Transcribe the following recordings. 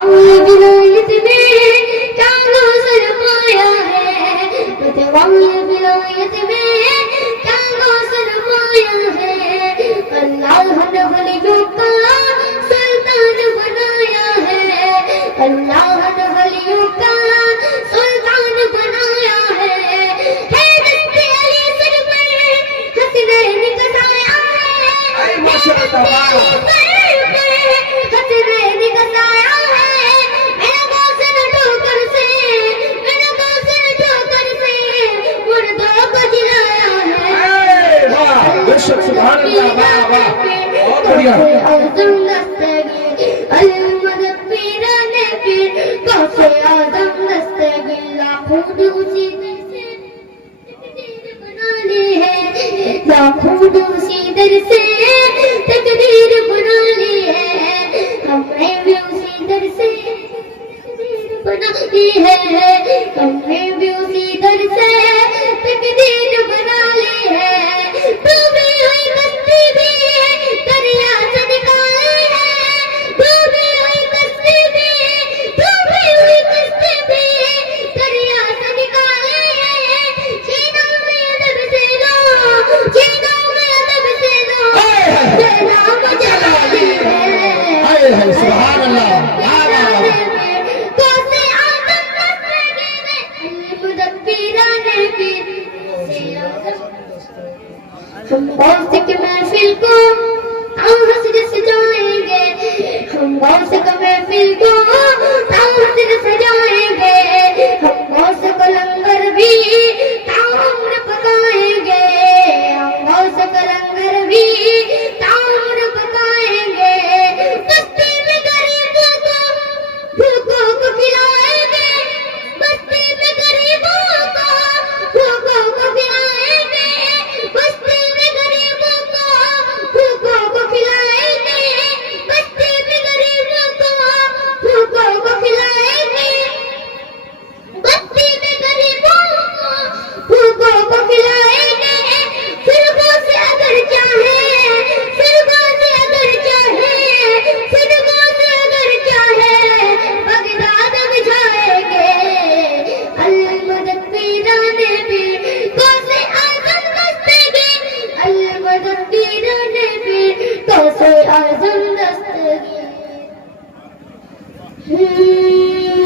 विलायत में चांदो सर पाया है, मतवाल विलायत में चांदो सर पाया है। अल्लाह ने वलियों का सुल्तान बनाया है, अल्लाह ने वलियों का सुल्तान बनाया है। दस्ते अली सर पर हसनैन का साया है, माशाअल्लाह हसनैन का साया उसी दर से तकदीर बना ली है, हमने भी उसी दर से तकदीर बना ली है, हमने भी उसी दर से तकदीर बना ली है। तू भी हुई कश्ती भी दरिया से निकाली है, तू भी हुई कश्ती भी, तू भी हुई कश्ती भी दरिया से निकाली है। जीना में अदब से लो, जीना में अदब से लो, सलाम जलाली है। सुभान अल्लाह। हम गौसे की महफिल को हंसने सजाएंगे, हम गौसे की महफिल को हंसने सजाएंगे, हम गौसे को लंगर भी ताम्र पकाएंगे, हम गौसे को लंगर भी ताम्र पकाएंगे। बस्ती में गरीबों को भूखों को खिलाएंगे, बस्ती में गरीबों को भूखों को खिलाएंगे, बस्ती में गरीबों को भूखों को खिलाएंगे, बस्ती में गरीबों को भूखों को खिलाएंगे, बस्ती में गरीबों को भूखों को खिलाएंगे। फिरकों से अगर चाहे, फिरकों से अगर चाहे, फिरकों से अगर चाहे बगदाद में जाएंगे। अल-मदद पीराने भी कौसे आज़म दस्तगी, अल-मदद पीराने भी कौसे आज़म दस्तगी।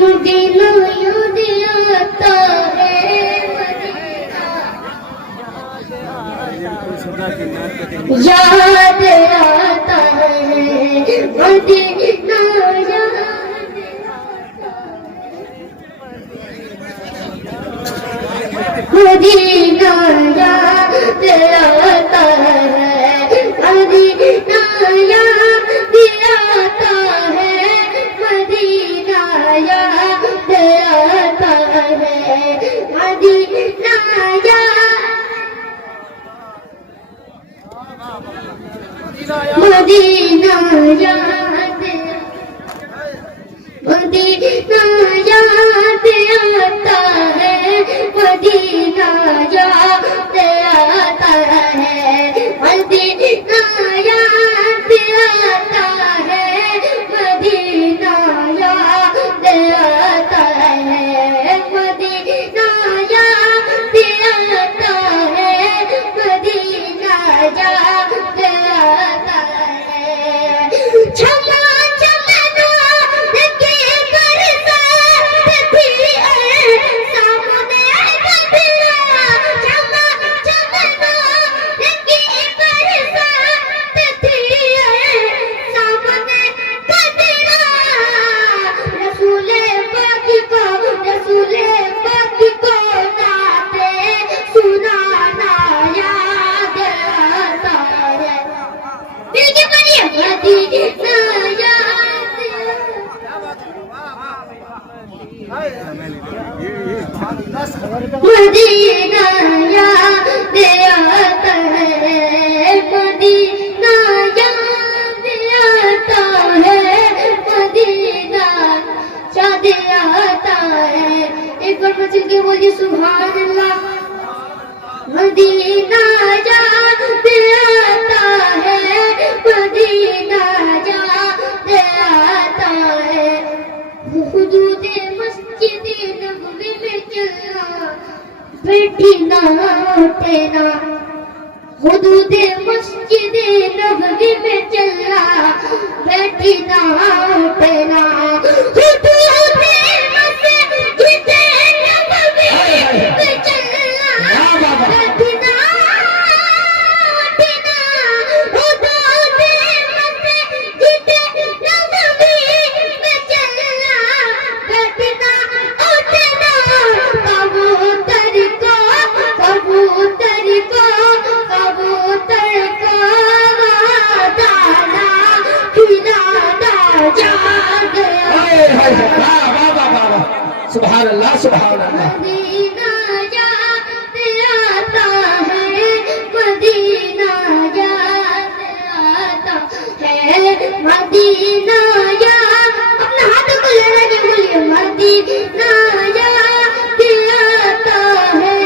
मदीना याद आता है, मदीना याद आता है, मदीना याद मदीना याद आता है, मदीना याद आता है, मदीना याद आता है, मदीना मदीना याद, मदीना याद आता है, मदीना याद आता है, मदीना याद आता है, मदीना याद आता है, मदीना याद आता है, मदीना याद आता है। क्षमा चमनो के बरसात थी सामने कतरा, क्षमा चमनो के बरसात थी सामने कतरा। रसूले पाक को, रसूले पाक को नाते सुनाना याद आता है। मिलके पढ़िए मदीना याद, मदीना याद आता है, मदीना याद आता है, मदीना याद आता है। एक बार मचल के बोलिए सुभान अल्लाह। मदीना याद आता है, मदीना याद आता है। हुदूद मस्जिद नबवी में चलना बैठी ना तेरा हुदूद मस्जिद नबवी में चलना बैठी ना तेरा हुदूद मस्जिद नबवी में चलना बैठी ना तेरा हुदूद मस्जिद नबवी में चलना बैठी ना तेरा कबूतर को दाना खिलाना जा गया सुभान अल्लाह सुभान अल्लाह मदीना याद आता है मदीना याद आता है मदीना याद अपने हाथों को लहरा के बोलिए मदीना याद आता है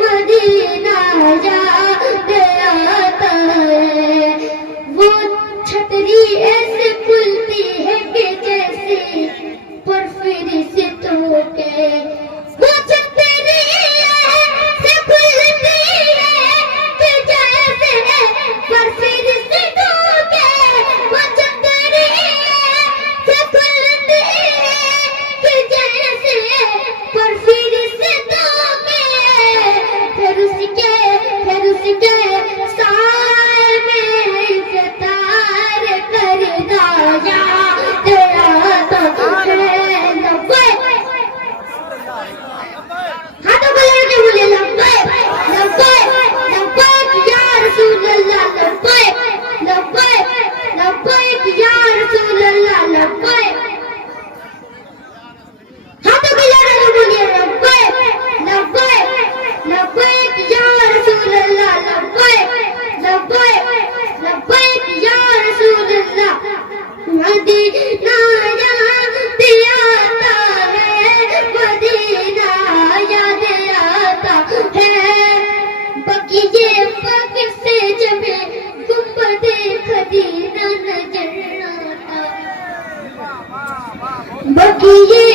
मदीना याद आता है वो छतरी ऐसे खुलती है कि जैसे पर फिर से तो के वो छतरी ऐसे खुलती है कि जैसे पर फिर से तो के वो छतरी ऐसे खुलती है कि जैसे पर फिर से तो के फिर उसके साए में इज़्ज़तार कर दाया तेरा तो है लब्बैक हाथों को लेके बोले लब्बैक लब्बैक लब्बैक या रसूल अल्लाह लब्बैक लब्बैक लब्बैक या रसूल अल्लाह लब्बैक हाथों को लेके बोलिए लब्बैक लब्बैक लब्बैक या रसूल अल्लाह लब्बैक लब्बैक लब्बैक या रसूल अल्लाह मदीना याद आता है मदीना याद आता है बगिए पग से जब गुंबदे खदीना नजर आता बगिए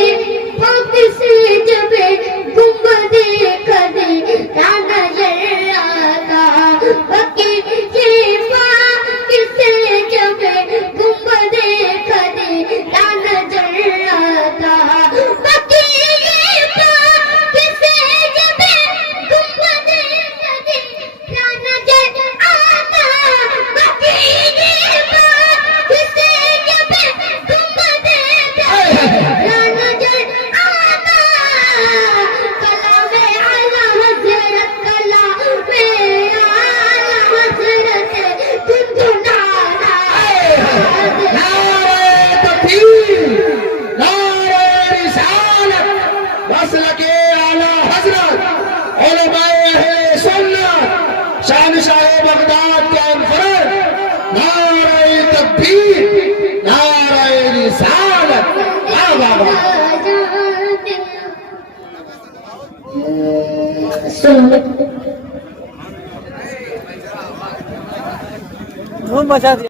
पग से जब गुंबदे खदीना नजर आता बगिए पग से जब गुंबदे खदीना नजर आता बगिए पग से जब गुंबदे खदीना नजर आता बगिए पग से जब गुंबदे खदीना नजर आता कलामे आला हज़रत कलामे आला हज़रत गुनगुनाना नारे तकबीर नारे रिसालत मसलके आला हजरत उलमाए अहले सुन्नत शहंशाह बगदाद के अनफरद नारे तकबीर नारे रिसालत वाह वाह वाह अस्सलाम वालेकुम धूम मचा दिया।